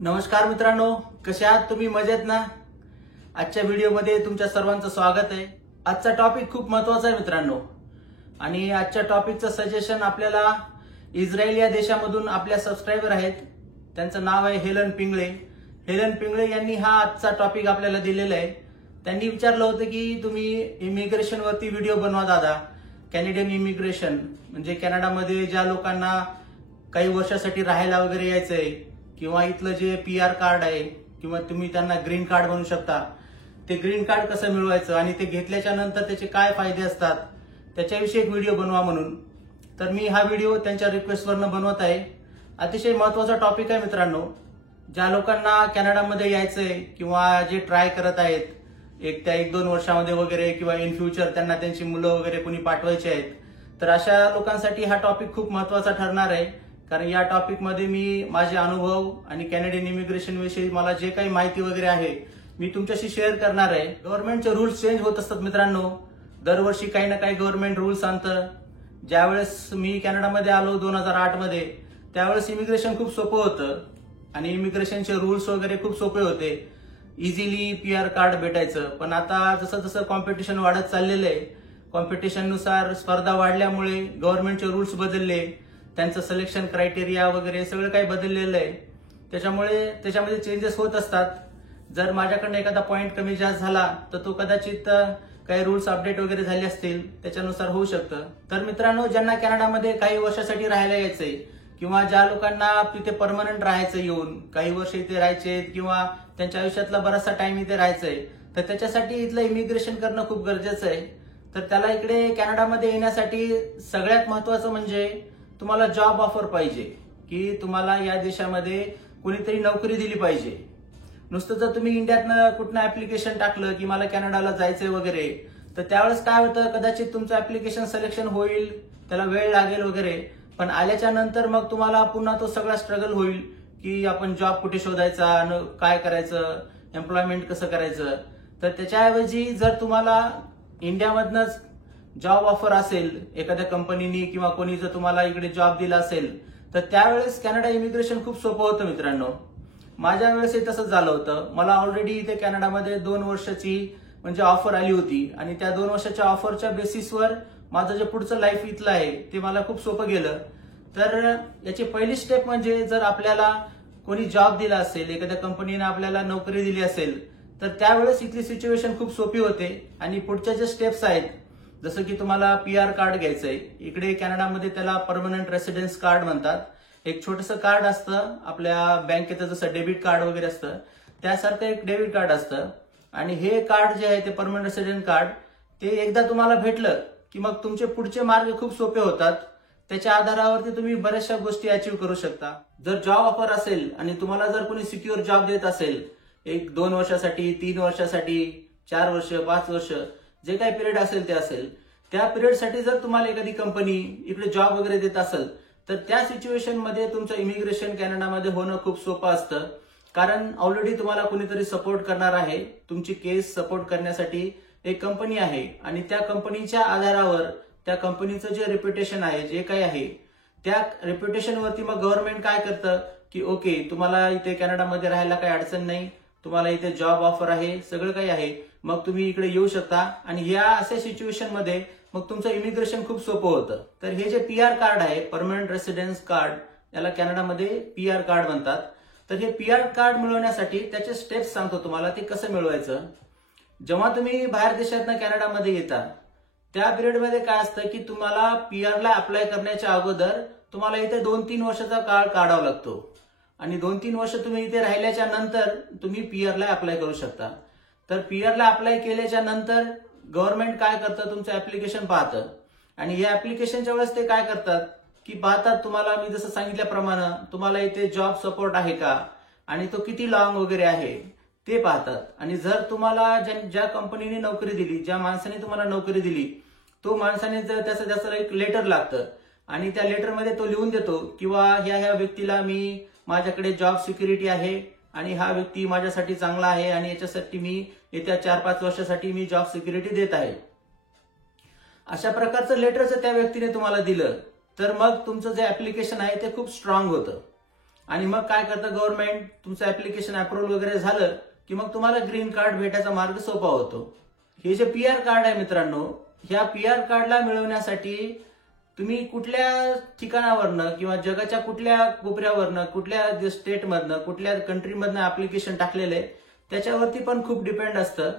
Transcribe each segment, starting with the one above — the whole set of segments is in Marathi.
नमस्कार मित्रांनो, कसे आहात तुम्ही? मजेत ना? आजच्या व्हिडिओमध्ये तुमच्या सर्वांचं स्वागत आहे. आजचा टॉपिक खूप महत्त्वाचा आहे मित्रांनो, आणि आजच्या टॉपिकचं सजेशन आपल्याला इस्रायल या देशामधून आपल्या सबस्क्रायबर आहेत. त्यांचं नाव आहे हेलन पिंगळे. हेलन पिंगळे यांनी हा आजचा टॉपिक आपल्याला दिलेला आहे. त्यांनी विचारलं होतं की तुम्ही इमिग्रेशनवरती व्हिडिओ बनवा दादा. कॅनेडियन इमिग्रेशन म्हणजे कॅनडामध्ये ज्या लोकांना काही वर्षासाठी राहायला वगैरे यायचंय, किंवा इथलं जे PR कार्ड आहे, किंवा तुम्ही त्यांना ग्रीन कार्ड बनवू शकता, ते ग्रीन कार्ड कसं मिळवायचं आणि ते घेतल्याच्या नंतर त्याचे काय फायदे असतात त्याच्याविषयी एक व्हिडिओ बनवा म्हणून. तर मी हा व्हिडिओ त्यांच्या रिक्वेस्टवरनं बनवत आहे. अतिशय महत्त्वाचा टॉपिक आहे मित्रांनो. ज्या लोकांना कॅनडामध्ये यायचंय किंवा जे ट्राय करत आहेत एक दोन वर्षामध्ये वगैरे, किंवा इन फ्युचर त्यांना त्यांची मुलं वगैरे कोणी पाठवायची आहेत, तर अशा लोकांसाठी हा टॉपिक खूप महत्त्वाचा ठरणार आहे. कारण या टॉपिकमध्ये मी माझे अनुभव आणि कॅनेडियन इमिग्रेशन विषयी मला जे काही माहिती वगैरे आहे मी तुमच्याशी शेअर करणार आहे. गव्हर्नमेंटचे रूल्स चेंज होत असतात मित्रांनो. दरवर्षी काही ना काही गव्हर्नमेंट रूल्स आणतं. ज्यावेळेस मी कॅनडामध्ये आलो 2008 मध्ये, त्यावेळेस इमिग्रेशन खूप सोपं होतं आणि इमिग्रेशनचे रूल्स वगैरे खूप सोपे होते. इझिली PR कार्ड भेटायचं. पण आता जसं जसं कॉम्पिटिशन वाढत चाललेलं आहे, कॉम्पिटिशननुसार स्पर्धा वाढल्यामुळे गव्हर्नमेंटचे रूल्स बदलले, त्यांचं सिलेक्शन क्रायटेरिया वगैरे सगळं काही बदललेलं आहे. त्याच्यामुळे त्याच्यामध्ये चेंजेस होत असतात. जर माझ्याकडनं एखादा पॉईंट कमी जास्त झाला तर तो कदाचित काही रूल्स अपडेट वगैरे झाले असतील, त्याच्यानुसार होऊ शकतं. तर मित्रांनो, ज्यांना कॅनडामध्ये काही वर्षासाठी राहायला यायचंय, किंवा ज्या लोकांना तिथे परमनंट राहायचं, येऊन काही वर्ष इथे राहायचे, किंवा त्यांच्या आयुष्यातला बराचसा टाइम इथे राहायचंय, तर त्याच्यासाठी इथलं इमिग्रेशन करणं खूप गरजेचं आहे. तर त्याला इकडे कॅनडामध्ये येण्यासाठी सगळ्यात महत्वाचं म्हणजे तुम्हाला जॉब ऑफर पाहिजे, की तुम्हाला या देशामध्ये कोणीतरी नोकरी दिली पाहिजे. नुसतं जर तुम्ही इंडियातनं कुठनं ऍप्लिकेशन टाकलं की मला कॅनडाला जायचंय वगैरे, तर त्यावेळेस काय होतं, कदाचित तुमचं ऍप्लिकेशन सिलेक्शन होईल, त्याला वेळ लागेल वगैरे, पण आल्याच्या नंतर मग तुम्हाला पुन्हा तो सगळा स्ट्रगल होईल की आपण जॉब कुठे शोधायचा, काय करायचं, एम्प्लॉयमेंट कसं करायचं. तर त्याच्याऐवजी जर तुम्हाला इंडियामधनच जॉब ऑफर असेल एखाद्या कंपनीनी, किंवा कोणी जर तुम्हाला इकडे जॉब दिला असेल, तर त्यावेळेस कॅनडा इमिग्रेशन खूप सोपं होतं मित्रांनो. माझ्या वेळेस हे तसंच झालं होतं. मला ऑलरेडी इथे कॅनडामध्ये 2 वर्षाची म्हणजे ऑफर आली होती, आणि त्या 2 वर्षाच्या ऑफरच्या बेसिसवर माझं जे पुढचं लाईफ इथलं आहे ते मला खूप सोपं गेलं. तर याची पहिली स्टेप म्हणजे, जर आपल्याला कोणी जॉब दिला असेल, एखाद्या कंपनीने आपल्याला नोकरी दिली असेल, तर त्यावेळेस इथली सिच्युएशन खूप सोपी होते. आणि पुढच्या जे स्टेप्स आहेत, जसं की तुम्हाला PR कार्ड घ्यायचंय, इकडे कॅनडामध्ये त्याला परमनंट रेसिडेन्स कार्ड म्हणतात. एक छोटंसं कार्ड असतं आपल्या बँकेचं, जसं डेबिट कार्ड वगैरे असतं त्यासारखं एक डेबिट कार्ड असतं. आणि हे कार्ड जे आहे ते परमनंट रेसिडेंट कार्ड, ते एकदा तुम्हाला भेटलं की मग तुमचे पुढचे मार्ग खूप सोपे होतात. त्याच्या आधारावरती तुम्ही बऱ्याचशा गोष्टी अचीव्ह करू शकता. जर जॉब ऑफर असेल आणि तुम्हाला जर कोणी सिक्युअर जॉब देत असेल, 1-2 वर्षासाठी, 3 वर्षासाठी, 4 वर्ष, 5 वर्ष, जे काही पिरियड असेल ते असेल, त्या पिरियडसाठी जर तुम्हाला एखादी कंपनी इकडे जॉब वगैरे देत असेल, तर त्या सिच्युएशन मध्ये तुमचं इमिग्रेशन कॅनडामध्ये होणं खूप सोपं असतं. कारण ऑलरेडी तुम्हाला कोणीतरी सपोर्ट करणार आहे. तुमची केस सपोर्ट करण्यासाठी एक कंपनी आहे, आणि त्या कंपनीच्या आधारावर, त्या कंपनीचं जे रेप्युटेशन आहे, जे काही आहे, त्या रेप्युटेशनवरती मग गव्हर्नमेंट काय करतं की ओके, तुम्हाला इथे कॅनडामध्ये राहायला काही अडचण नाही, तुम्हाला इथे जॉब ऑफर आहे, सगळं काही आहे, मग तुम्ही इकडे येऊ शकता. आणि या अशा सिच्युएशन मध्ये मग तुमचं इमिग्रेशन खूप सोपं होतं. तर हे जे PR कार्ड आहे, परमनंट रेसिडेन्स कार्ड, याला कॅनडामध्ये PR कार्ड म्हणतात. तर हे PR कार्ड मिळवण्यासाठी त्याचे स्टेप्स सांगतो तुम्हाला, ते कसं मिळवायचं. जेव्हा तुम्ही बाहेर देशातनं कॅनडामध्ये येता, त्या पिरियडमध्ये काय असतं की तुम्हाला PR ला अप्लाय करण्याच्या अगोदर तुम्हाला इथे 2-3 वर्षाचा काळ काढावा लागतो. आणि 2-3 वर्ष तुम्ही इथे राहिल्याच्या नंतर तुम्ही PR ला अप्लाय करू शकता. तर PR ला अप्लाय केल्याच्या नंतर गव्हर्नमेंट काय करतं, तुमचं ऍप्लिकेशन पाहतं. आणि या ऍप्लिकेशनच्या वेळेस ते काय करतात की पाहतात तुम्हाला, मी जसं सांगितल्याप्रमाणे, तुम्हाला इथे जॉब सपोर्ट आहे का, आणि तो किती लॉंग वगैरे आहे ते पाहतात. आणि जर तुम्हाला ज्या कंपनीने नोकरी दिली, ज्या माणसाने तुम्हाला नोकरी दिली, तो माणसाने जर त्याचं एक लेटर लागतं, आणि त्या लेटरमध्ये तो लिहून देतो किंवा ह्या व्यक्तीला माझ्याकडे जॉब सिक्युरिटी आहे, आणि हा व्यक्ती माझ्यासाठी चांगला आहे, आणि याच्यासाठी मी येत्या 4-5 वर्षासाठी मी जॉब सिक्युरिटी देत आहे, अशा प्रकारचं लेटर जर त्या व्यक्तीने तुम्हाला दिलं, तर मग तुमचं जे ऍप्लिकेशन आहे ते खूप स्ट्रॉंग होतं. आणि मग काय करतं गव्हर्नमेंट, तुमचं ऍप्लिकेशन अप्रूव्हल वगैरे झालं की मग तुम्हाला ग्रीन कार्ड भेटायचा मार्ग सोपा होतो. हे जे PR कार्ड आहे मित्रांनो, ह्या PR कार्डला मिळवण्यासाठी तुम्ही कुठल्या ठिकाणावरनं किंवा जगाच्या कुठल्या कोपऱ्यावरनं, कुठल्या स्टेटमधनं, कुठल्या कंट्रीमधनं ऍप्लिकेशन टाकलेलं आहे त्याच्यावरती पण खूप डिपेंड असतं.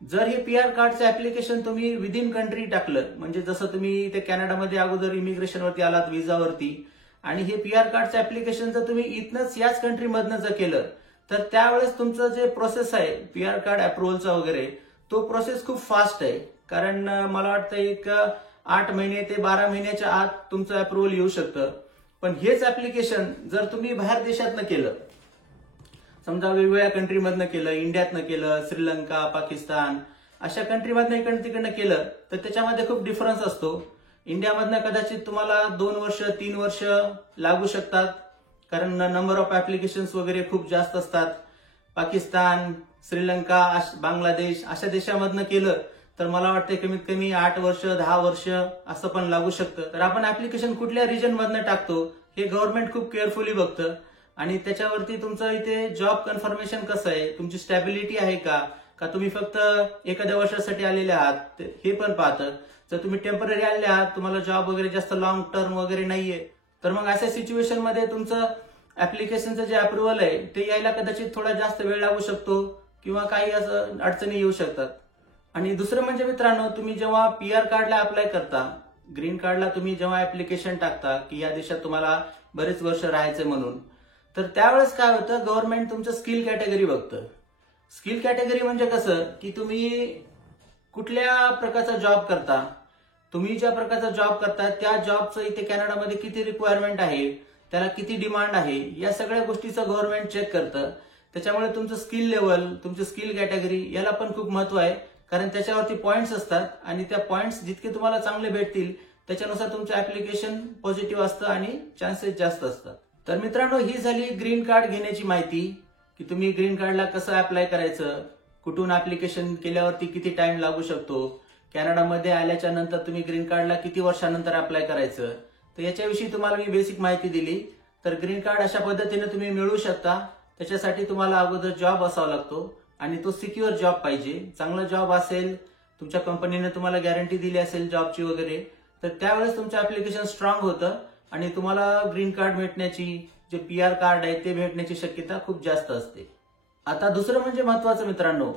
जर हे PR कार्डचं ऍप्लिकेशन तुम्ही विदिन कंट्री टाकलं, म्हणजे जसं तुम्ही ते कॅनडामध्ये अगोदर इमिग्रेशनवरती आलात विजावरती, आणि हे PR कार्डचं ऍप्लिकेशन जर तुम्ही इथनंच याच कंट्रीमधनं जर केलं तर त्यावेळेस तुमचं जे प्रोसेस आहे PR कार्ड अप्रुव्हलचा वगैरे, तो प्रोसेस खूप फास्ट आहे. कारण मला वाटतं एक 8 महिने ते 12 महिन्याच्या आत तुमचं अप्रुव्हल येऊ शकतं. पण हेच ऍप्लिकेशन जर तुम्ही बाहेर देशातनं केलं, समजा वेगवेगळ्या कंट्रीमधनं केलं, इंडियातनं केलं, श्रीलंका, पाकिस्तान अशा कंट्रीमधनं इकडनं तिकडनं केलं तर त्याच्यामध्ये खूप डिफरन्स असतो. इंडियामधनं कदाचित तुम्हाला 2 वर्ष 3 वर्ष लागू शकतात, कारण नंबर ऑफ ऍप्लिकेशन्स वगैरे खूप जास्त असतात. पाकिस्तान, श्रीलंका, बांगलादेश अशा देशामधनं केलं तर मला वाटतं कमीत कमी 8 वर्ष 10 वर्ष असं पण लागू शकतं. तर आपण ऍप्लिकेशन कुठल्या रिजन मधनं टाकतो हे गव्हर्नमेंट खूप केअरफुली बघतं, आणि त्याच्यावरती तुमचं इथे जॉब कन्फर्मेशन कसं आहे, तुमची स्टॅबिलिटी आहे का तुम्ही फक्त एखाद्या वर्षासाठी आलेले आहात हे पण पाहतं. जर तुम्ही टेम्पररी आलेले आहात, तुम्हाला जॉब वगैरे जास्त लॉंग टर्म वगैरे नाहीये, तर मग अशा सिच्युएशन मध्ये तुमचं ऍप्लिकेशनचं जे अप्रुव्हल आहे ते यायला कदाचित थोडा जास्त वेळ लागू शकतो किंवा काही असं अडचणी येऊ शकतात. आणि दुसरं म्हणजे मित्रांनो, तुम्ही जेव्हा PR कार्डला अप्लाय करता, ग्रीन कार्डला तुम्ही जेव्हा ऍप्लिकेशन टाकता की या देशात तुम्हाला बरेच वर्ष राहायचं म्हणून, तर त्यावेळेस काय होतं, गव्हर्नमेंट तुमचं स्किल कॅटेगरी बघतं. स्किल कॅटेगरी म्हणजे कसं की तुम्ही कुठल्या प्रकारचा जॉब करता, तुम्ही ज्या प्रकारचा जॉब करता त्या जॉबचं इथे कॅनडामध्ये किती रिक्वायरमेंट आहे, त्याला किती डिमांड आहे, या सगळ्या गोष्टीचं गव्हर्नमेंट चेक करतं. त्याच्यामुळे तुमचं स्किल लेवल, तुमचं स्किल कॅटेगरी याला पण खूप महत्व आहे, कारण त्याच्यावरती पॉइंट्स असतात आणि त्या पॉइंट्स जितके तुम्हाला चांगले भेटतील त्याच्यानुसार तुमचं ऍप्लिकेशन पॉझिटिव्ह असतं आणि चान्सेस जास्त असतात. तर मित्रांनो, ही झाली ग्रीन कार्ड घेण्याची माहिती की तुम्ही ग्रीन कार्डला कसं अप्लाय करायचं, कुठून ऍप्लिकेशन केल्यावरती किती टाइम लागू शकतो, कॅनडामध्ये आल्याच्या नंतर तुम्ही ग्रीन कार्डला किती वर्षानंतर अप्लाय करायचं, तर याच्याविषयी तुम्हाला मी बेसिक माहिती दिली. तर ग्रीन कार्ड अशा पद्धतीने तुम्ही मिळवू शकता. त्याच्यासाठी तुम्हाला अगोदर जॉब असावा लागतो आणि तो सिक्युअर जॉब पाहिजे. चांगला जॉब असेल, तुमच्या कंपनीने तुम्हाला गॅरंटी दिली असेल जॉबची वगैरे, तर त्यावेळेस तुमचं ऍप्लिकेशन स्ट्रॉंग होतं आणि तुम्हाला ग्रीन कार्ड भेटण्याची, जे PR कार्ड आहे ते भेटण्याची शक्यता खूप जास्त असते. आता दुसरं म्हणजे महत्वाचं मित्रांनो,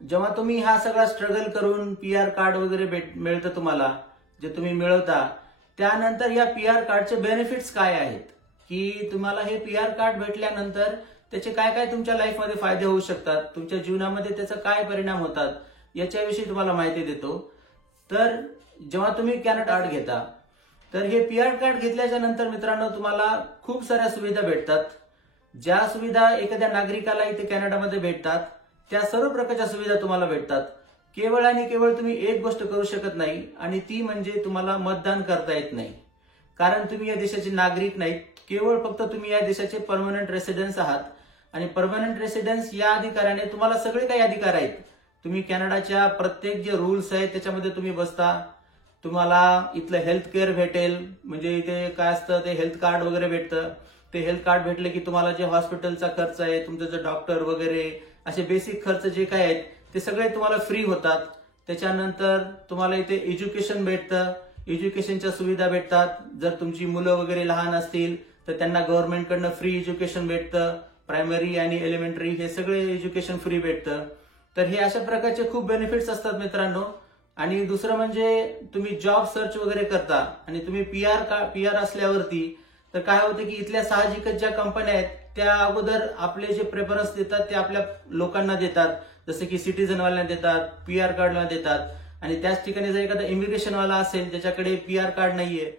जेव्हा तुम्ही हा सगळा स्ट्रगल करून PR कार्ड वगैरे मिळतं तुम्हाला, जे तुम्ही मिळवता, त्यानंतर या PR कार्डचे बेनिफिट्स काय आहेत, की तुम्हाला हे PR कार्ड भेटल्यानंतर त्याचे काय काय तुमच्या लाईफमध्ये फायदे होऊ शकतात, तुमच्या जीवनामध्ये त्याचा काय परिणाम होतात, याच्याविषयी तुम्हाला माहिती देतो. तर जेव्हा तुम्ही कॅनडा कार्ड घेता, तर हे PR कार्ड घेतल्याच्या नंतर मित्रांनो तुम्हाला खूप साऱ्या सुविधा भेटतात. ज्या सुविधा एखाद्या नागरिकाला इथे कॅनडामध्ये भेटतात त्या सर्व प्रकारच्या सुविधा तुम्हाला भेटतात. केवळ आणि केवळ तुम्ही एक गोष्ट करू शकत नाही, आणि ती म्हणजे तुम्हाला मतदान करता येत नाही, कारण तुम्ही या देशाचे नागरिक नाहीत. केवळ फक्त तुम्ही या देशाचे परमनंट रेसिडेन्स आहात, आणि परमनंट रेसिडेन्स या अधिकाराने तुम्हाला सगळे काही अधिकार आहेत. तुम्ही कॅनडाच्या प्रत्येक जे रूल्स आहेत त्याच्यामध्ये तुम्ही बसता. तुम्हाला इथलं हेल्थ केअर भेटेल, म्हणजे इथे काय असतं ते हेल्थ कार्ड वगैरे भेटतं. ते हेल्थ कार्ड भेटले की तुम्हाला जे हॉस्पिटलचा खर्च आहे, तुमचं जे डॉक्टर वगैरे असे बेसिक खर्च जे काय आहेत ते सगळे तुम्हाला फ्री होतात. त्याच्यानंतर तुम्हाला इथे एज्युकेशन भेटतं, एज्युकेशनच्या सुविधा भेटतात. जर तुमची मुलं वगैरे लहान असतील तर त्यांना गव्हर्नमेंटकडनं फ्री एज्युकेशन भेटतं. प्रायमरी आणि एलिमेंटरी हे सगळे एज्युकेशन फ्री भेटतं. तर हे अशा प्रकारचे खूप बेनिफिट्स असतात मित्रांनो. आणि दुसरं म्हणजे तुम्ही जॉब सर्च वगैरे करता आणि तुम्ही PR असल्यावरती तर काय होतं की इथल्या साहजिकच ज्या कंपन्या आहेत त्या अगोदर आपले जे प्रेफरन्स देतात ते आपल्या लोकांना देतात, जसे की सिटीजनवाल्यांना देतात, PR कार्डला देतात. आणि त्याच ठिकाणी जर एखादा इमिग्रेशनवाला असेल ज्याच्याकडे PR कार्ड नाहीये,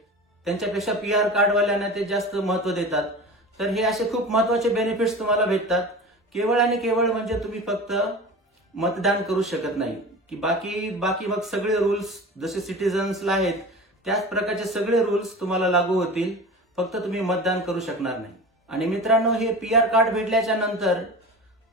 त्यांच्यापेक्षा PR कार्डवाल्यांना ते जास्त महत्व देतात. तर हे असे खूप महत्वाचे बेनिफिट्स तुम्हाला भेटतात. केवळ आणि केवळ म्हणजे तुम्ही फक्त मतदान करू शकत नाही, की बाकी मग सगळे रूल्स जसे सिटीजन्सला आहेत त्याच प्रकारचे सगळे रूल्स तुम्हाला लागू होतील, फक्त तुम्ही मतदान करू शकणार नाही. आणि मित्रांनो, हे PR कार्ड भेटल्याच्या नंतर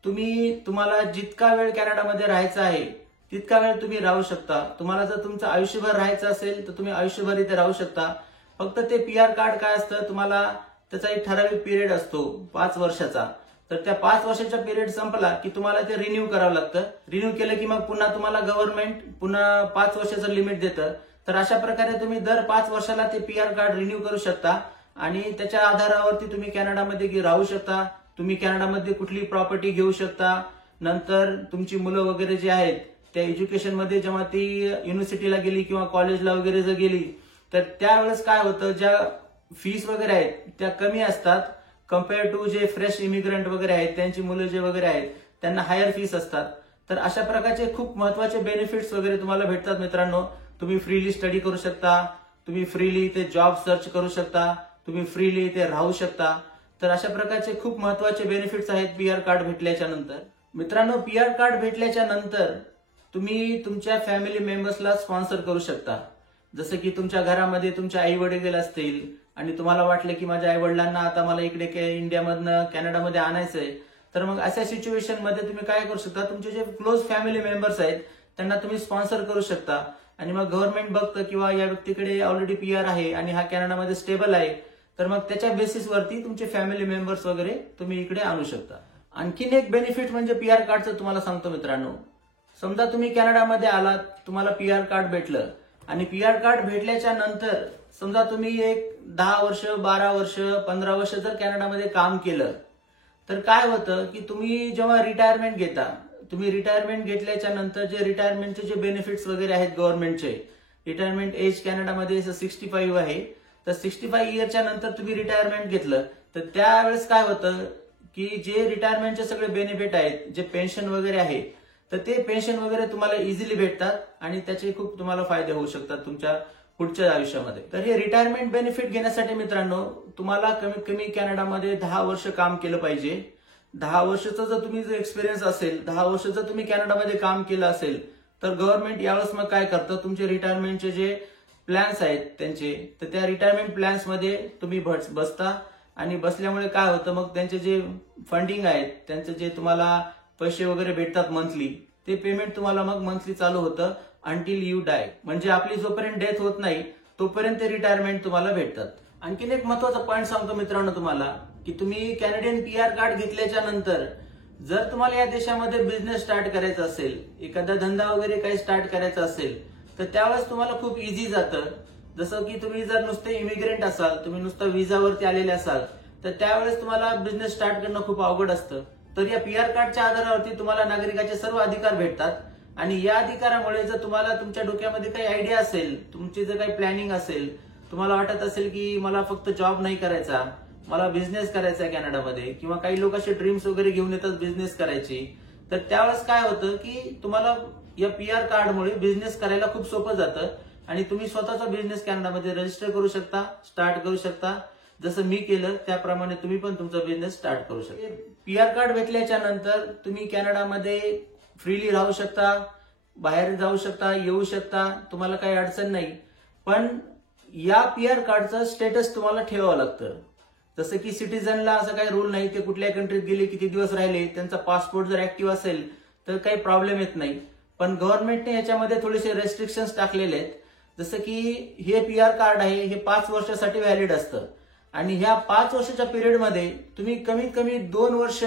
तुम्हाला जितका वेळ कॅनडामध्ये राहायचा आहे तितका वेळ तुम्ही राहू शकता. तुम्हाला जर तुमचं आयुष्यभर राहायचं असेल तर तुम्ही आयुष्यभर इथे राहू शकता. फक्त ते PR कार्ड काय असतं, तुम्हाला त्याचा एक ठराविक पिरियड असतो 5 वर्षाचा. तर त्या 5 वर्षाचा पिरियड संपला की तुम्हाला ते रिन्यू करावं लागतं. रिन्यू केलं की मग पुन्हा तुम्हाला गव्हर्नमेंट पुन्हा 5 वर्षाचं लिमिट देतं. तर अशा प्रकारे तुम्ही दर 5 वर्षाला ते पीआर कार्ड रिन्यू करू शकता आणि त्याच्या आधारावरती तुम्ही कॅनडामध्ये राहू शकता. तुम्ही कॅनडामध्ये कुठली प्रॉपर्टी घेऊ शकता. नंतर तुमची मुलं वगैरे जे आहेत त्या एज्युकेशनमध्ये जेव्हा ती युनिव्हर्सिटीला गेली किंवा कॉलेजला वगैरे जर गेली तर त्यावेळेस काय होतं, ज्या फीस वगैरे आहेत त्या कमी असतात कम्पेअर टू जे फ्रेश इमिग्रंट वगैरे आहेत, त्यांची मुलं जे वगैरे आहेत त्यांना हायर फीस असतात. तर अशा प्रकारचे खूप महत्वाचे बेनिफिट्स वगैरे तुम्हाला भेटतात मित्रांनो. तुम्ही फ्रीली स्टडी करू शकता, तुम्ही फ्रीली इथे जॉब सर्च करू शकता, तुम्ही फ्रीली इथे राहू शकता. तर अशा प्रकारचे खूप महत्वाचे बेनिफिट्स आहेत पीआर कार्ड भेटल्याच्या नंतर. मित्रांनो, पीआर कार्ड भेटल्याच्या नंतर तुम्ही तुमच्या फॅमिली मेंबर्सला स्पॉन्सर करू शकता. जसं की तुमच्या घरामध्ये तुमचे आई वडील असतील आणि तुम्हाला वाटलं की माझ्या आई वडिलांना आता मला इकडे इंडियामधनं कॅनडामध्ये आणायचंय, तर मग अशा सिच्युएशन मध्ये तुम्ही काय करू शकता, तुमचे जे क्लोज फॅमिली मेंबर्स आहेत त्यांना तुम्ही स्पॉन्सर करू शकता. आणि मग गव्हर्नमेंट बघतं किंवा या व्यक्तीकडे ऑलरेडी पीआर आहे आणि हा कॅनडामध्ये स्टेबल आहे, तर मग त्याच्या बेसिसवरती तुमचे फॅमिली मेंबर्स वगैरे तुम्ही इकडे आणू शकता. आणखीन एक बेनिफिट म्हणजे पीआर कार्डचं तुम्हाला सांगतो मित्रांनो. समजा तुम्ही कॅनडामध्ये आलात, तुम्हाला पीआर कार्ड भेटलं आणि पीआर कार्ड भेटल्याच्या नंतर समजा तुम्ही एक 10 वर्ष 12 वर्ष 15 वर्ष जर कॅनडामध्ये काम केलं तर काय होतं की तुम्ही जेव्हा रिटायरमेंट घेता, तुम्ही रिटायरमेंट घेतल्याच्या नंतर जे रिटायरमेंटचे जे बेनिफिट्स वगैरे आहेत गव्हर्नमेंटचे, रिटायरमेंट एज कॅनडामध्ये 65 आहे, तर 65 इयरच्या नंतर तुम्ही रिटायरमेंट घेतलं तर त्यावेळेस काय होतं की जे रिटायरमेंटचे सगळे बेनिफिट आहेत, जे पेन्शन वगैरे आहे, तर ते पेन्शन वगैरे तुम्हाला इझिली भेटतात आणि त्याचे खूप तुम्हाला फायदे होऊ शकतात तुमच्या पुढच्या आयुष्यामध्ये. तर हे रिटायरमेंट बेनिफिट घेण्यासाठी मित्रांनो तुम्हाला कमीत कमी कॅनडामध्ये 10 वर्ष काम केलं पाहिजे. 10 वर्षाचा जर तुम्ही जो एक्सपिरियन्स असेल, 10 वर्ष जर तुम्ही कॅनडामध्ये काम केलं असेल, तर गव्हर्नमेंट यावेळेस मग काय करतं, तुमचे रिटायरमेंटचे जे प्लॅन्स आहेत त्यांचे, तर त्या रिटायरमेंट प्लॅन्स मध्ये तुम्ही बसता आणि बसल्यामुळे काय होतं, मग त्यांचे जे फंडिंग आहेत, त्यांचे जे तुम्हाला पैसे वगैरे भेटतात मंथली, ते पेमेंट तुम्हाला मग मंथली चालू होतं अंटिल यू डाय. म्हणजे आपली जोपर्यंत डेथ होत नाही तोपर्यंत रिटायरमेंट तुम्हाला भेटतात. आणखीन एक महत्वाचा पॉईंट सांगतो मित्रांनो तुम्हाला, की तुम्ही कॅनेडियन पीआर कार्ड घेतल्याच्या नंतर जर तुम्हाला या देशामध्ये बिझनेस स्टार्ट करायचा असेल, एखादा धंदा वगैरे काही स्टार्ट करायचा असेल, तर त्यावेळेस तुम्हाला खूप इझी जातं. जसं की तुम्ही जर नुसते इमिग्रेंट असाल, तुम्ही नुसतं विजावरती आलेले असाल, तर त्यावेळेस तुम्हाला बिझनेस स्टार्ट करणं खूप अवघड असतं. तर या पीआर कार्डच्या आधारावरती तुम्हाला नागरिकाचे सर्व अधिकार भेटतात आणि या अधिकारामुळे जर तुम्हाला तुमच्या डोक्यामध्ये काही आयडिया असेल, तुमची जर काही प्लॅनिंग असेल, तुम्हाला वाटत असेल की मला फक्त जॉब नाही करायचा, मला बिझनेस करायचा आहे कॅनडामध्ये, किंवा काही लोक असे ड्रीम्स वगैरे घेऊन येतात बिझनेस करायची, तर त्यावेळेस काय होतं की तुम्हाला या पीआर कार्डमुळे बिझनेस करायला खूप सोपं जातं आणि तुम्ही स्वतःचा बिझनेस कॅनडामध्ये रजिस्टर करू शकता, स्टार्ट करू शकता. जसं मी केलं त्याप्रमाणे तुम्ही पण तुमचा बिझनेस स्टार्ट करू शकता. पीआर कार्ड भेटल्याच्या नंतर तुम्ही कॅनडामध्ये फ्रीली राहू शकता, बाहेर जाऊ शकता, येऊ शकता, तुम्हाला काही अडचण नाही. पण या पीआर कार्डचं स्टेटस तुम्हाला ठेवावं लागतं. जसं की सिटीजनला असं काही रूल नाही, ते कुठल्या कंट्रीत गेले, किती दिवस राहिले, त्यांचा पासपोर्ट जर ऍक्टिव्ह असेल तर काही प्रॉब्लेम येत नाही. पण गव्हर्नमेंटने याच्यामध्ये थोडेसे रेस्ट्रिक्शन्स टाकलेले आहेत. जसं की हे पीआर कार्ड आहे, हे 5 वर्षासाठी व्हॅलिड असतं आणि ह्या 5 वर्षाच्या पिरियडमध्ये तुम्ही कमीत कमी 2 वर्ष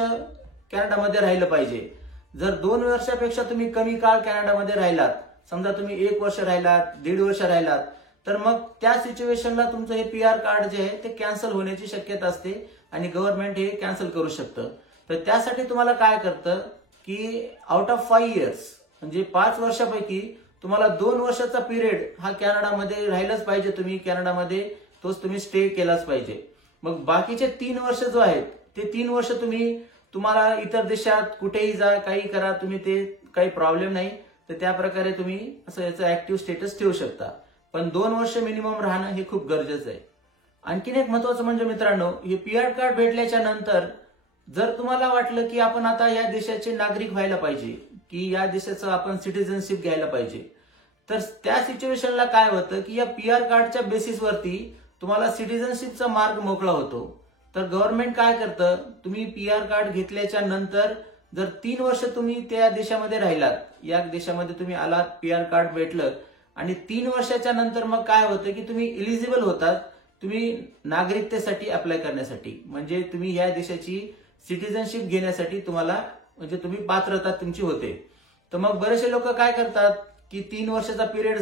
कॅनडामध्ये राहिलं पाहिजे. जर 2 वर्षापेक्षा तुम्ही कमी काळ कॅनडामध्ये राहिलात, समजा तुम्ही 1 वर्ष राहिलात, 1.5 वर्ष राहिलात, तर मग त्या सिच्युएशनला तुमचं हे पीआर कार्ड जे आहे ते कॅन्सल होण्याची शक्यता असते आणि गव्हर्नमेंट हे कॅन्सल करू शकतं. तर त्यासाठी तुम्हाला काय करतं की आउट ऑफ 5 इयर्स म्हणजे 5 वर्षापैकी तुम्हाला 2 वर्षाचा पिरियड हा कॅनडामध्ये राहिलाच पाहिजे. तुम्ही कॅनडामध्ये तोच तुम्ही स्टे केलाच पाहिजे. मग बाकीचे 3 वर्ष जो आहेत ते 3 वर्ष तुम्हाला इतर देशात कुठेही जा, काही करा, तुम्ही ते काही प्रॉब्लेम नाही. तर त्या प्रकारे तुम्ही असं याचं ऍक्टिव्ह स्टेटस ठेवू शकता. पण 2 वर्ष मिनिमम राहणं हे खूप गरजेचं आहे. आणखीन एक महत्वाचं म्हणजे मित्रांनो, हे पीआर कार्ड भेटल्याच्या नंतर जर तुम्हाला वाटलं की आपण आता या देशाचे नागरिक व्हायला पाहिजे, की या देशाचं आपण सिटिझनशिप घ्यायला पाहिजे, तर त्या सिच्युएशनला काय होतं की या पीआर कार्डच्या बेसिसवरती तुम्हाला सिटिझनशिपचा मार्ग मोकळा होतो. तर गव्हर्नमेंट काय करतं, तुम्ही पीआर कार्ड घेतल्याच्या नंतर जर 3 वर्ष तुम्ही त्या देशामध्ये राहिलात, या देशामध्ये तुम्ही आलात, पीआर कार्ड भेटलं आणि 3 वर्षाच्या नंतर मग काय होतं की तुम्ही इलिजिबल होतात तुम्ही नागरिकतेसाठी अप्लाय करण्यासाठी, म्हणजे तुम्ही या देशाची सिटिझनशिप घेण्यासाठी तुम्हाला म्हणजे तुम्ही पात्रता तुमची होते. तर मग बरेचसे लोक काय करतात की 3 वर्षाचा पिरियड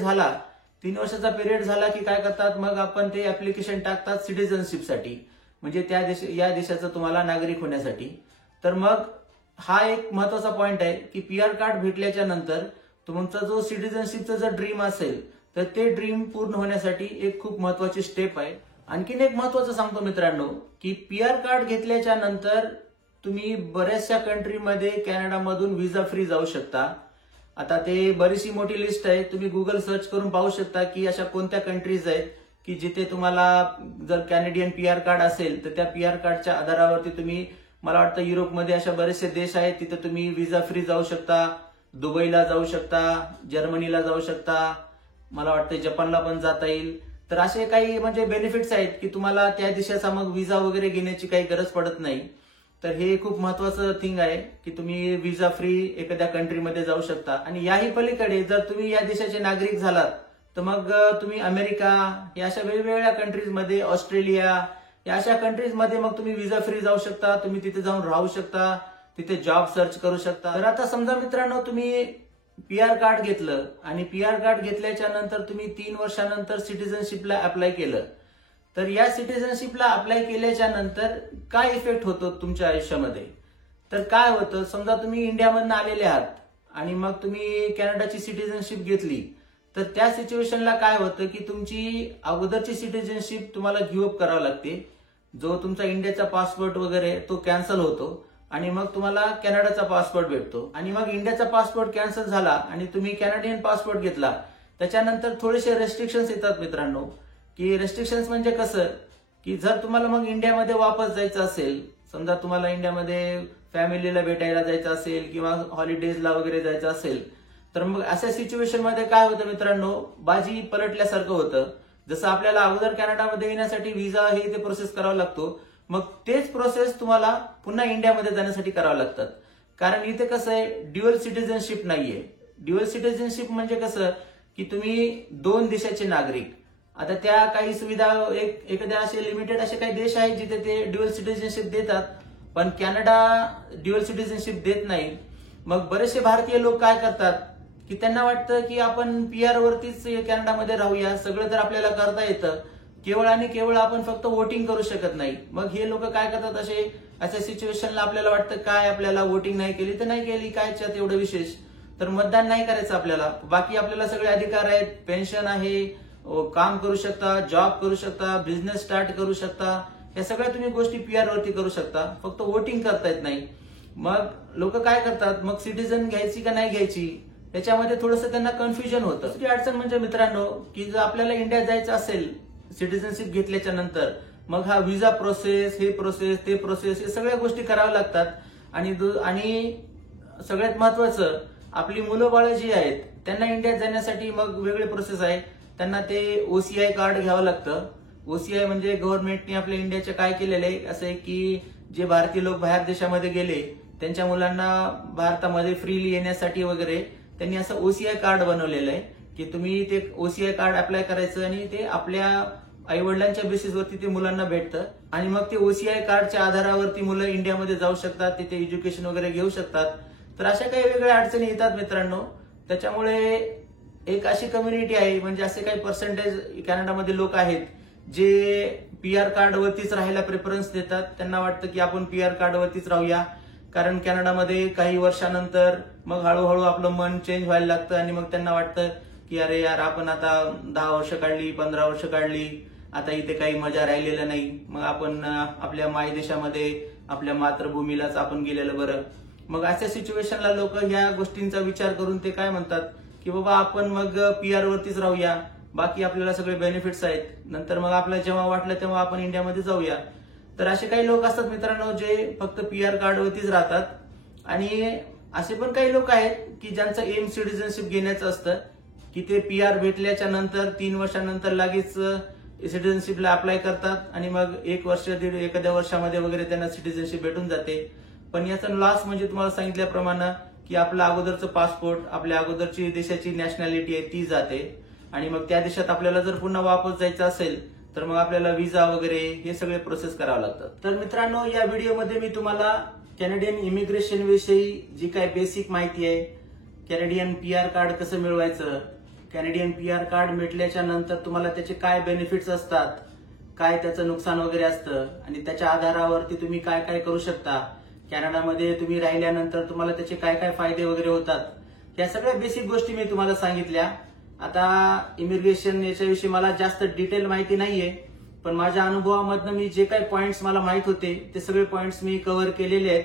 झाला की काय करतात, मग आपण ते ऍप्लिकेशन टाकतात सिटिझनशिपसाठी, म्हणजे या देशाचं तुम्हाला नागरिक होण्यासाठी. तर मग हा एक महत्वाचा पॉइंट आहे की पीआर कार्ड भेटल्याच्या नंतर तुमचा जो सिटिझनशिपचा जर ड्रीम असेल तर ते ड्रीम पूर्ण होण्यासाठी एक खूप महत्वाची स्टेप आहे. आणखीन एक महत्वाचं सांगतो मित्रांनो की पीआर कार्ड घेतल्याच्या नंतर तुम्ही बऱ्याचशा कंट्रीमध्ये कॅनडामधून व्हिसा फ्री जाऊ शकता. आता ते बरीचशी मोठी लिस्ट आहे, तुम्ही गुगल सर्च करून पाहू शकता की अशा कोणत्या कंट्रीज आहेत की जिथे तुम्हाला जर कॅनेडियन पीआर कार्ड असेल तर त्या पीआर कार्डच्या आधारावरती तुम्ही, मला वाटतं युरोपमध्ये अशा बरेचसे देश आहेत तिथे तुम्ही व्हिसा फ्री जाऊ शकता. दुबईला जाऊ शकता, जर्मनीला जाऊ शकता, मला वाटतं जपानला पण जाता येईल. तर असे काही म्हणजे बेनिफिट्स आहेत की तुम्हाला त्या देशाचा मग व्हिसा वगैरे घेण्याची काही गरज पडत नाही. तर हे खूप महत्वाचं थिंग आहे की तुम्ही व्हिसा फ्री एखाद्या कंट्रीमध्ये जाऊ शकता. आणि याही पलीकडे जर तुम्ही या देशाचे नागरिक झालात तर मग तुम्ही अमेरिका या अशा वेगवेगळ्या कंट्रीजमध्ये, ऑस्ट्रेलिया या अशा कंट्रीजमध्ये मग तुम्ही व्हिसा फ्री जाऊ शकता. तुम्ही तिथे जाऊन राहू शकता, तिथे जॉब सर्च करू शकता. तर आता समजा मित्रांनो तुम्ही पीआर कार्ड घेतलं आणि पीआर कार्ड घेतल्याच्या नंतर तुम्ही 3 वर्षानंतर सिटिझनशिपला अप्लाय केलं, तर या सिटिझनशिपला अप्लाय केल्याच्या नंतर काय इफेक्ट होतो तुमच्या आयुष्यामध्ये. तर काय होतं, समजा तुम्ही इंडियामधून आलेले आहात आणि मग तुम्ही कॅनडाची सिटिझनशिप घेतली, तर त्या सिच्युएशनला काय होतं की तुमची अगोदरची सिटिझनशिप तुम्हाला गिव्ह अप करावं लागते. जो तुमचा इंडियाचा पासपोर्ट वगैरे तो कॅन्सल होतो आणि मग तुम्हाला कॅनडाचा पासपोर्ट भेटतो. आणि मग इंडियाचा पासपोर्ट कॅन्सल झाला आणि तुम्ही कॅनेडियन पासपोर्ट घेतला, त्याच्यानंतर थोडेसे रेस्ट्रिक्शन्स येतात मित्रांनो. की रेस्ट्रिक्शन्स म्हणजे कसं की जर तुम्हाला मग इंडियामध्ये वापस जायचं असेल, समजा तुम्हाला इंडियामध्ये फॅमिलीला भेटायला जायचं असेल किंवा हॉलिडेजला वगैरे जायचं असेल, तर मग अशा सिच्युएशनमध्ये काय होतं मित्रांनो, बाजी पलटल्यासारखं होतं. जसं आपल्याला अगोदर कॅनडामध्ये येण्यासाठी व्हिसा हे ते प्रोसेस करावा लागतो, मग तेच प्रोसेस तुम्हाला पुन्हा इंडियामध्ये जाण्यासाठी करावं लागतात. कारण इथे कसं आहे, ड्युअल सिटिझनशिप नाहीये. ड्युअल सिटिझनशिप म्हणजे कसं की तुम्ही 2 देशाचे नागरिक. आता त्या काही सुविधा एखाद्या असे लिमिटेड असे काही देश आहेत जिथे ते ड्युअल सिटिझनशिप देतात, पण कॅनडा ड्युअल सिटिझनशिप देत नाही. मग बरेचसे भारतीय लोक काय करतात की त्यांना वाटतं की आपण पीआर वरतीच कॅनडामध्ये राहूया, सगळं तर आपल्याला करता येतं, केवळ आणि केवळ आपण फक्त वोटिंग करू शकत नाही. मग हे लोक काय करतात, अशा सिच्युएशनला आपल्याला वाटतं काय आपल्याला वोटिंग नाही केली तर नाही केली, काय त्यात एवढं विशेष, तर मतदान नाही करायचं आपल्याला, बाकी आपल्याला सगळे अधिकार आहेत, पेन्शन आहे, काम करू शकता, जॉब करू शकता, बिझनेस स्टार्ट करू शकता, या सगळ्या तुम्ही गोष्टी पीआर वरती करू शकता, फक्त वोटिंग करता येत नाही. मग लोक काय करतात, मग सिटिझन घ्यायची का नाही घ्यायची त्याच्यामध्ये थोडंसं त्यांना कन्फ्युजन होतं. दुसरी अडचण म्हणजे मित्रांनो की जर आपल्याला इंडियात जायचं असेल सिटिझनशिप घेतल्याच्या नंतर, मग हा व्हिसा प्रोसेस, हे प्रोसेस, ते प्रोसेस, हे सगळ्या गोष्टी कराव्या लागतात. आणि सगळ्यात महत्वाचं, आपली मुलं बाळं जी आहेत त्यांना इंडियात जाण्यासाठी मग वेगळे प्रोसेस आहे. त्यांना ते ओसीआय कार्ड घ्यावं लागतं. ओसीआय म्हणजे गव्हर्नमेंटने आपल्या इंडियाच्या काय केलेलं आहे, असं आहे की जे भारतीय लोक बाहेर देशामध्ये गेले त्यांच्या मुलांना भारतामध्ये फ्रीली येण्यासाठी वगैरे त्यांनी असं ओसीआय कार्ड बनवलेलं आहे की तुम्ही ते ओसीआय कार्ड अप्लाय करायचं आणि ते आपल्या आई वडिलांच्या बेसिसवरती ते मुलांना भेटतं. आणि मग ते ओसीआय कार्डच्या आधारावरती मुलं इंडियामध्ये जाऊ शकतात, तिथे एज्युकेशन वगैरे घेऊ शकतात. तर अशा काही वेगळ्या अडचणी येतात मित्रांनो. त्याच्यामुळे एक अशी कम्युनिटी आहे, म्हणजे असे काही पर्सेंटेज कॅनडामध्ये लोक आहेत जे पीआर कार्डवरतीच राहायला प्रेफरन्स देतात. त्यांना वाटतं की आपण पीआर कार्डवरतीच राहूया, कारण कॅनडामध्ये काही वर्षानंतर मग हळूहळू आपलं मन चेंज व्हायला लागतं आणि मग त्यांना वाटतं की अरे यार, आपण आता 10 वर्ष काढली, 15 वर्ष काढली, आता इथे काही मजा राहिलेलं नाही, मग आपण आपल्या मायदेशामध्ये आपल्या मातृभूमीलाच आपण गेलेलं बरं. मग अशा सिच्युएशनला लोक ह्या गोष्टींचा विचार करून ते काय म्हणतात की बाबा आपण मग पीआर वरतीच राहूया, बाकी आपल्याला सगळे बेनिफिट्स आहेत, नंतर मग आपल्याला जेव्हा वाटलं तेव्हा आपण इंडियामध्ये जाऊया. तर असे काही लोक असतात मित्रांनो जे फक्त पीआर कार्डवरतीच राहतात. आणि असे पण काही लोक आहेत की ज्यांचं एम सिटिझनशिप घेण्याचं असतं की ते पीआर भेटल्याच्या नंतर 3 वर्षानंतर लगेच सिटिझनशिपला अप्लाय करतात आणि मग 1 वर्ष, एखाद्या वर्षामध्ये वगैरे त्यांना सिटिझनशिप भेटून जाते. पण याचा लॉस म्हणजे तुम्हाला सांगितल्याप्रमाणे की आपलं अगोदरचं पासपोर्ट, आपल्या अगोदरची देशाची नॅशनॅलिटी आहे ती जाते. आणि मग त्या देशात आपल्याला जर पुन्हा वापस जायचं असेल तर मग आपल्याला विजा वगैरे हे सगळे प्रोसेस करावं लागतं. तर मित्रांनो, या व्हिडिओमध्ये मी तुम्हाला कॅनेडियन इमिग्रेशन विषयी जी काय बेसिक माहिती आहे, कॅनेडियन PR कार्ड कसं मिळवायचं, कॅनेडियन PR कार्ड मिळाल्याच्या नंतर तुम्हाला त्याचे काय बेनिफिट्स असतात, काय त्याचं नुकसान वगैरे असतं आणि त्याच्या आधारावरती तुम्ही काय काय करू शकता, कॅनडामध्ये तुम्ही राहिल्यानंतर तुम्हाला त्याचे काय काय फायदे वगैरे होतात, या सगळ्या बेसिक गोष्टी मी तुम्हाला सांगितल्या. आता इमिग्रेशन याच्याविषयी मला जास्त डिटेल माहिती नाहीये, पण माझ्या अनुभवामधनं मी जे काही पॉइंट्स मला माहित होते ते सगळे पॉइंट्स मी कव्हर केलेले आहेत.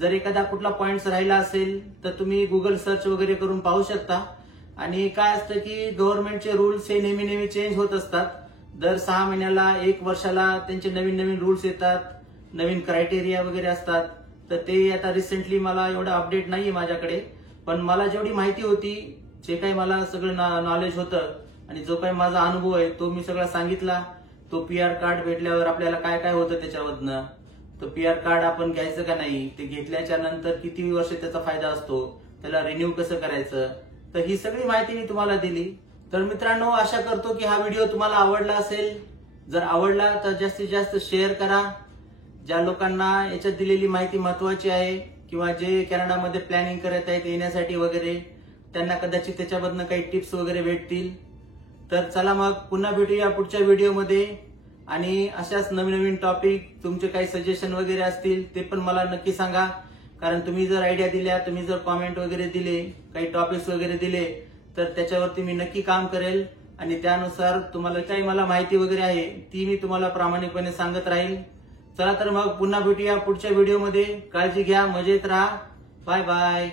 जर एखादा कुठला पॉइंट राहिला असेल तर तुम्ही गुगल सर्च वगैरे करून पाहू शकता. आणि काय असतं की गव्हर्नमेंटचे रूल्स हे नेहमी नेहमी चेंज होत असतात. दर 6 महिन्याला 1 वर्षाला त्यांचे नवीन नवीन रूल्स येतात, नवीन क्रायटेरिया वगैरे असतात. तर ते आता रिसेंटली मला एवढं अपडेट नाहीये माझ्याकडे, पण मला जेवढी माहिती होती, जे काही मला सगळं नॉलेज होतं आणि जो काही माझा अनुभव आहे तो मी सगळा सांगितला. तो PR कार्ड भेटल्यावर आपल्याला काय काय होतं त्याच्यामधनं, तो PR कार्ड आपण घ्यायचं का नाही, ते घेतल्याच्या नंतर किती वर्ष त्याचा फायदा असतो, त्याला रिन्यू कसं करायचं, तर ही सगळी माहिती मी तुम्हाला दिली. तर मित्रांनो, आशा करतो की हा व्हिडिओ तुम्हाला आवडला असेल. जर आवडला तर जास्तीत जास्त शेअर करा. ज्या लोकांना याच्यात दिलेली माहिती महत्वाची आहे किंवा जे कॅनडामध्ये प्लॅनिंग करत आहेत येण्यासाठी वगैरे, त्यांना कदाचित त्याच्यामधनं काही टिप्स वगैरे भेटतील. तर चला मग पुन्हा भेटूया पुढच्या व्हिडिओमध्ये. आणि अशाच नवीन नवीन टॉपिक, तुमचे काही सजेशन वगैरे असतील ते पण मला नक्की सांगा. कारण तुम्ही जर आयडिया दिल्या, तुम्ही जर कॉमेंट वगैरे दिले, काही टॉपिक्स वगैरे दिले, तर त्याच्यावरती मी नक्की काम करेल आणि त्यानुसार तुम्हाला काही मला माहिती वगैरे आहे ती मी तुम्हाला प्रामाणिकपणे सांगत राहील. चला तर मग पुन्हा भेटूया पुढच्या व्हिडिओमध्ये. काळजी घ्या, मजेत राहा. Bye bye.